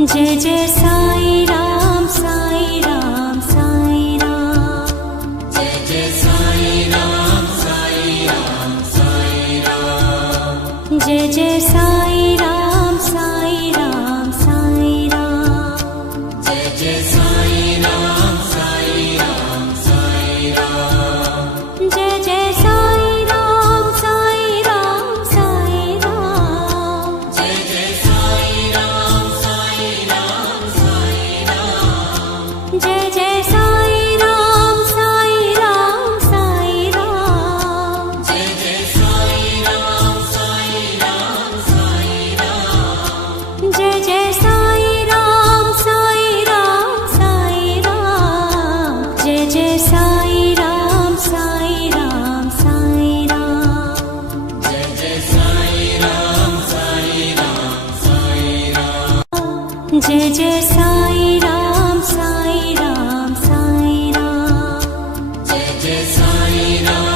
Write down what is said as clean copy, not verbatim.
Jai Jai Sai Ram Sai Ram Sai Ram. Jai Jai Sai Ram Sai Ram Sai Ram. Jai Jai Sai Ram Sai Ram Sai Ram. Jai Jai Sai Ram Sai Ram Sai Ram. Jai Jai Sai Ram Sai Ram Sai Ram. Jai Jai Sai Ram Sai Ram Sai Ram. Jai Jai Sai Ram Sai Ram Sai Ram. Jai Jai Sai Ram Sai Ram Sai Ram. Jai Jai Sai Ram Sai Ram Sai Ram. Jai Jai Sai Ram Sai Ram Sai Ram. Jai Jai Sai Ram Sai Ram Sai Ram. Jai Jai Sai Ram Sai Ram Sai Ram. Jai Jai Sai Ram